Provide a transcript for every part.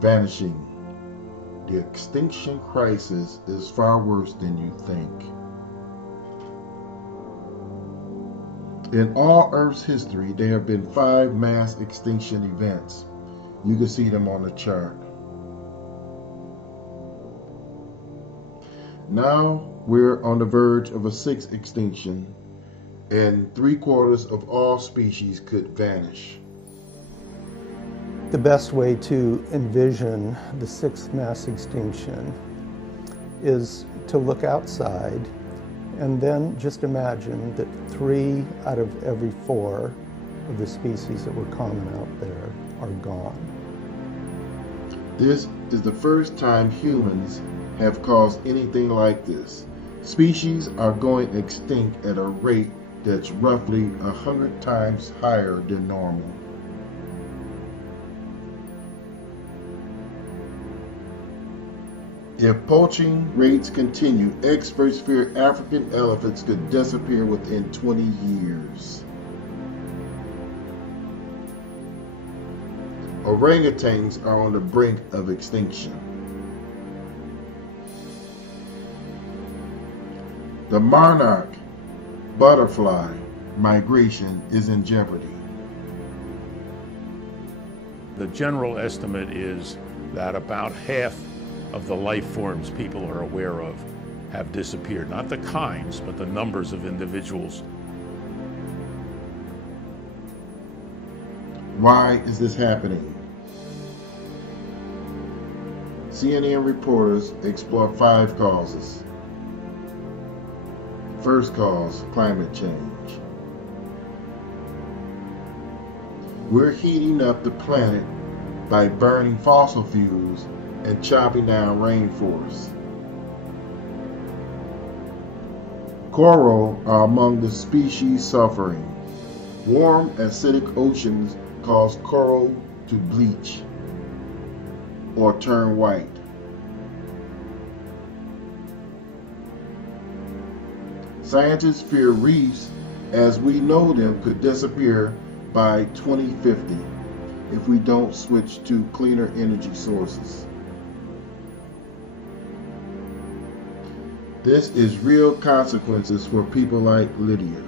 Vanishing. The extinction crisis is far worse than you think. In all Earth's history, there have been 5 mass extinction events. You can see them on the chart. Now we're on the verge of a 6th extinction, and 3/4 of all species could vanish. The best way to envision the 6th mass extinction is to look outside and then just imagine that 3 out of every 4 of the species that were common out there are gone. This is the first time humans have caused anything like this. Species are going extinct at a rate that's roughly 100 times higher than normal. If poaching rates continue, experts fear African elephants could disappear within 20 years. Orangutans are on the brink of extinction. The monarch butterfly migration is in jeopardy. The general estimate is that about half of the life forms people are aware of have disappeared. Not the kinds, but the numbers of individuals. Why is this happening? CNN reporters explore 5 causes. First cause, climate change. We're heating up the planet by burning fossil fuels and chopping down rainforests. Coral are among the species suffering. Warm, acidic oceans cause coral to bleach or turn white. Scientists fear reefs as we know them could disappear by 2050 if we don't switch to cleaner energy sources. This is real consequences for people like Lydia.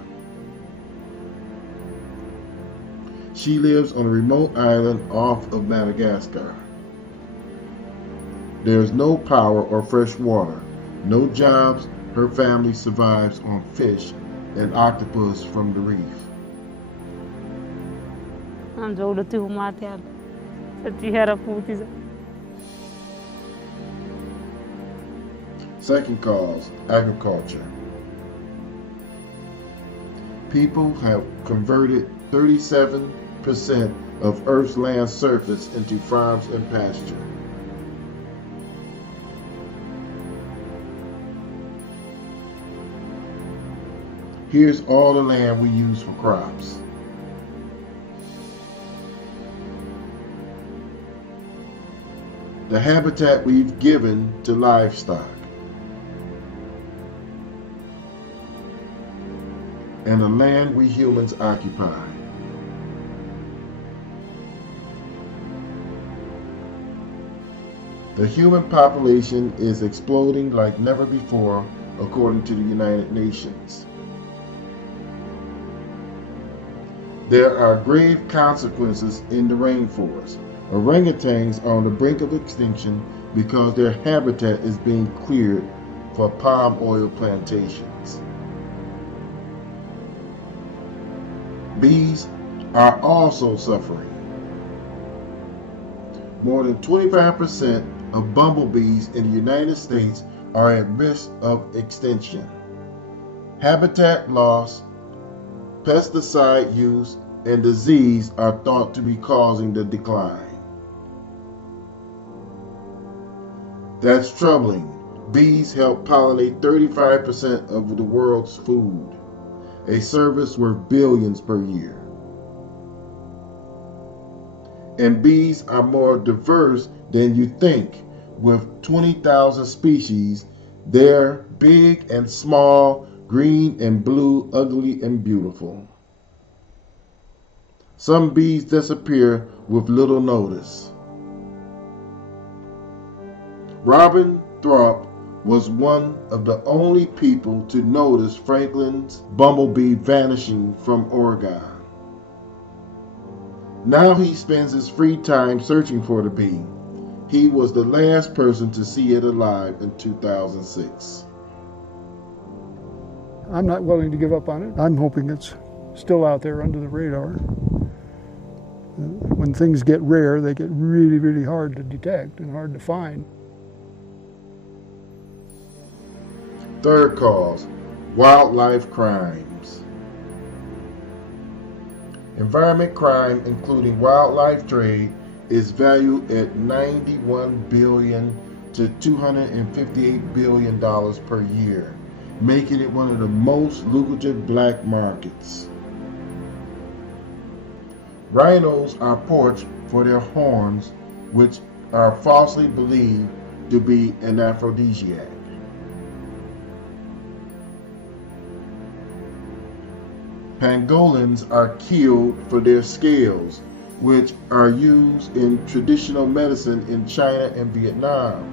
She lives on a remote island off of Madagascar. There's no power or fresh water, no jobs. Her family survives on fish and octopus from the reef. Second cause, agriculture. People have converted 37% of Earth's land surface into farms and pasture. Here's all the land we use for crops. The habitat we've given to livestock. And the land we humans occupy. The human population is exploding like never before, according to the United Nations. There are grave consequences in the rainforest. Orangutans are on the brink of extinction because their habitat is being cleared for palm oil plantations. Bees are also suffering. More than 25% of bumblebees in the United States are at risk of extinction. Habitat loss, pesticide use, and disease are thought to be causing the decline. That's troubling. Bees help pollinate 35% of the world's food, a service worth billions per year. And bees are more diverse than you think. With 20,000 species, they're big and small, green and blue, ugly and beautiful. Some bees disappear with little notice. Robin Thorpe was one of the only people to notice Franklin's bumblebee vanishing from Oregon. Now he spends his free time searching for the bee. He was the last person to see it alive in 2006. I'm not willing to give up on it. I'm hoping it's still out there under the radar. When things get rare, they get really, really hard to detect and hard to find. Third cause, wildlife crimes. Environment crime, including wildlife trade, is valued at $91 billion to $258 billion per year, making it one of the most lucrative black markets. Rhinos are poached for their horns, which are falsely believed to be an aphrodisiac. Pangolins are killed for their scales, which are used in traditional medicine in China and Vietnam.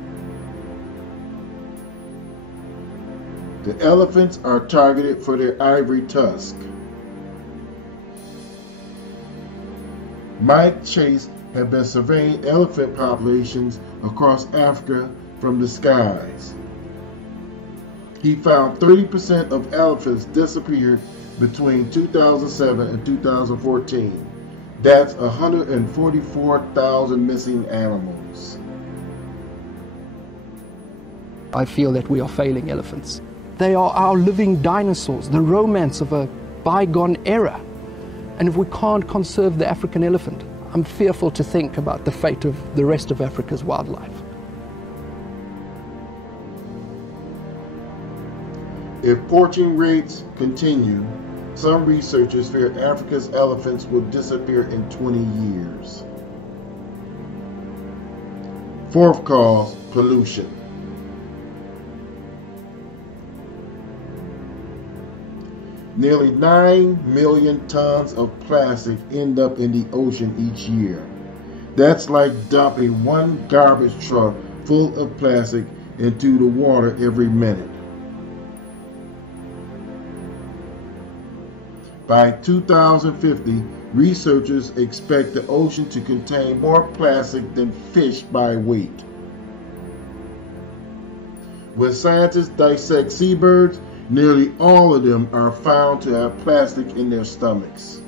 The elephants are targeted for their ivory tusk. Mike Chase has been surveying elephant populations across Africa from the skies. He found 30% of elephants disappeared between 2007 and 2014. That's 144,000 missing animals. I feel that we are failing elephants. They are our living dinosaurs, the romance of a bygone era. And if we can't conserve the African elephant, I'm fearful to think about the fate of the rest of Africa's wildlife. If poaching rates continue, some researchers fear Africa's elephants will disappear in 20 years. Fourth cause, pollution. Nearly 9 million tons of plastic end up in the ocean each year. That's like dumping one garbage truck full of plastic into the water every minute. By 2050, researchers expect the ocean to contain more plastic than fish by weight. When scientists dissect seabirds, nearly all of them are found to have plastic in their stomachs.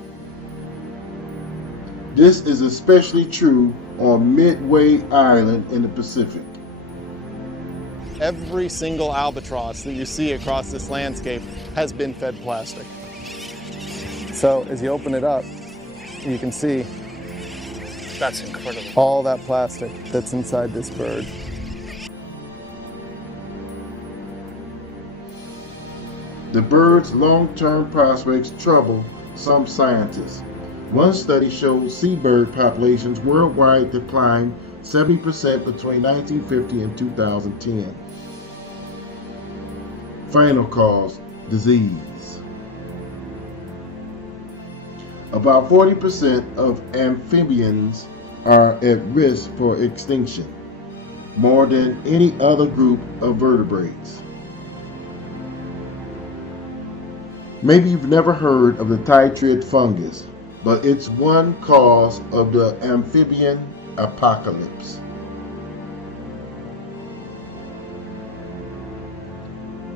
This is especially true on Midway Island in the Pacific. Every single albatross that you see across this landscape has been fed plastic. So as you open it up, you can see that's incredible. All that plastic that's inside this bird. The bird's long-term prospects trouble some scientists. One study showed seabird populations worldwide declined 70% between 1950 and 2010. Final cause, disease. About 40% of amphibians are at risk for extinction, more than any other group of vertebrates. Maybe you've never heard of the titrid fungus, but it's one cause of the amphibian apocalypse.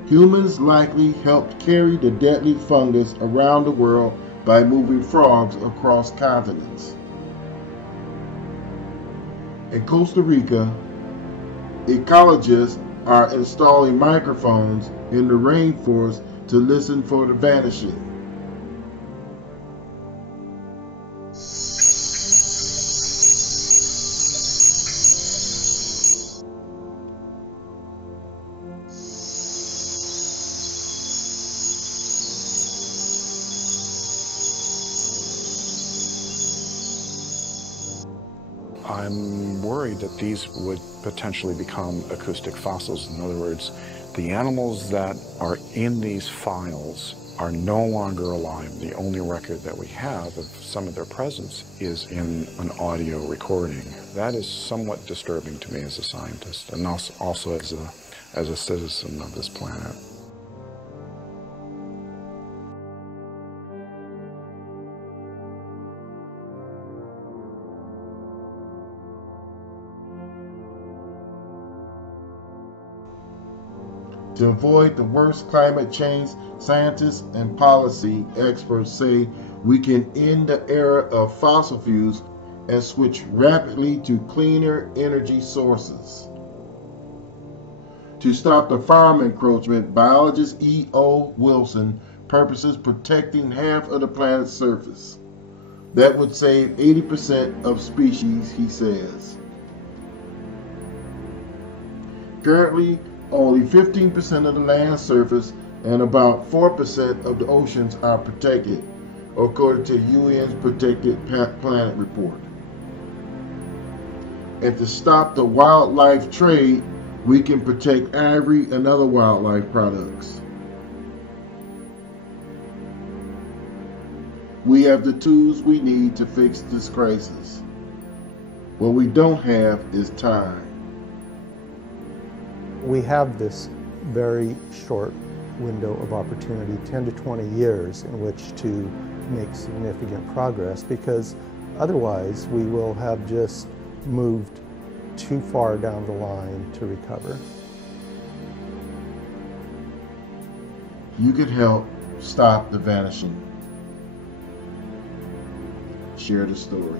Humans likely helped carry the deadly fungus around the world by moving frogs across continents. In Costa Rica, ecologists are installing microphones in the rainforest to listen for the vanishing. I'm worried that these would potentially become acoustic fossils. In other words, the animals that are in these files are no longer alive. The only record that we have of some of their presence is in an audio recording. That is somewhat disturbing to me as a scientist, and also as a citizen of this planet. To avoid the worst climate change, scientists and policy experts say we can end the era of fossil fuels and switch rapidly to cleaner energy sources. To stop the farm encroachment, biologist E.O. Wilson purposes protecting half of the planet's surface. That would save 80% of species, he says. Currently, only 15% of the land surface and about 4% of the oceans are protected, according to UN's Protected Planet Report. And to stop the wildlife trade, we can protect ivory and other wildlife products. We have the tools we need to fix this crisis. What we don't have is time. We have this very short window of opportunity, 10 to 20 years, in which to make significant progress, because otherwise we will have just moved too far down the line to recover. You can help stop the vanishing. Share the story.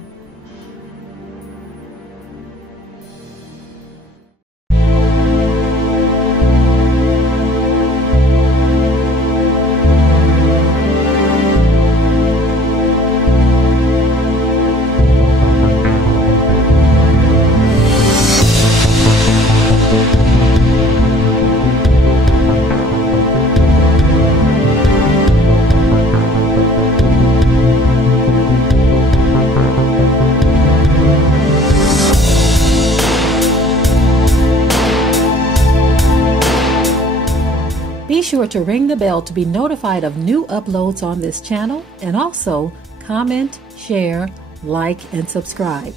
Be sure to ring the bell to be notified of new uploads on this channel, and also comment, share, like, and subscribe.